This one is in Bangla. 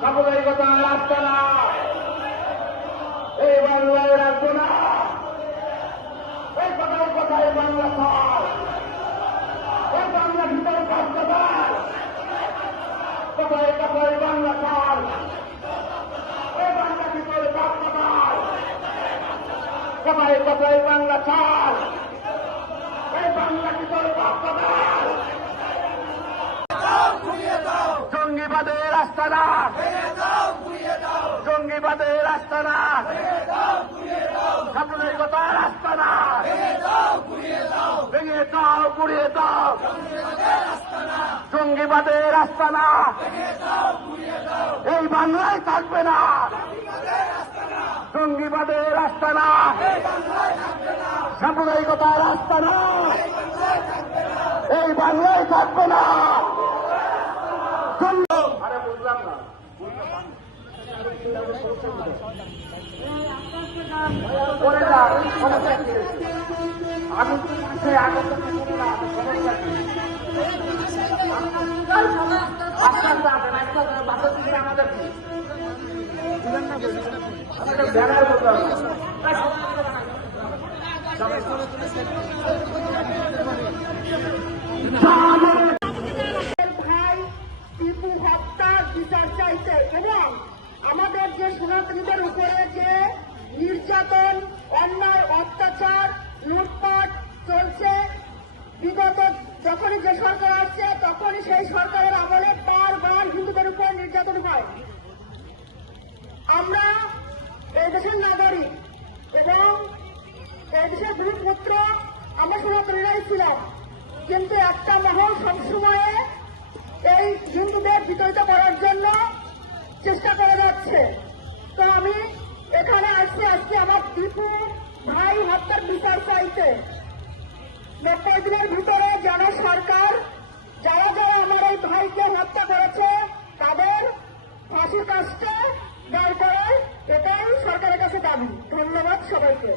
সাম্প্রদায়িকতা রাস্তা না, এই বাংলায় রাখবো না, এই কথায় কথায় বাংলা চাই, এই বাংলা ভিতরে কাজটা দেয়, কথায় কথায় বাংলা চাই, এই বাংলা ভিতরে কাজটা দেয়, কথায় কথায় বাংলা চাই, এই বাংলা ভিতরে কাজটা দেয়। জঙ্গিবাদের আস্তানা, জঙ্গিবাদের আস্তানা, সাম্প্রদায়িকতার আস্তানা, ভেঙে দাও গুড়িয়ে দাও, জঙ্গিবাদের আস্তানা এই বাংলায় থাকবে না, জঙ্গিবাদের আস্তানা, সাম্প্রদায়িকতার আস্তানা এই বাংলায় থাকবে না। আরে বুঝলাম না, করে যা সমস্যা কি? আমি আগে সমস্যা কি? বাসের দিকে আমাদের ব্যানার বললাম বিচার চাইছে এবং আমাদের যে সনাতনীদের উপরে যে নির্যাতন, অন্যায়, অত্যাচার, লুটপাট চলছে, বিগত যখনই যে সরকার আসছে তখনই সেই সরকারের আমলে বারবার হিন্দুদের উপর নির্যাতন হয়। আমরা এই দেশের নাগরিক এবং এই দেশের ভূমিপুত্র আমরা সনাতনীরাই ছিলাম, কিন্তু একটা মহল সবসময়ে এই হিন্দুদের বিতরিত করার জন্য চেষ্টা করে যাচ্ছে। তো আমি এখানে আসছি আজকে আমার দীপু ভাই হত্যার বিচার চাইতে। 90 দিনের ভিতরে যেন সরকার যারা যারা আমার এই ভাইকে হত্যা করেছে তাদের ফাঁসির কাজটা দাঁড় করায়, এটাই সরকারের কাছে দাবি। ধন্যবাদ সবাইকে।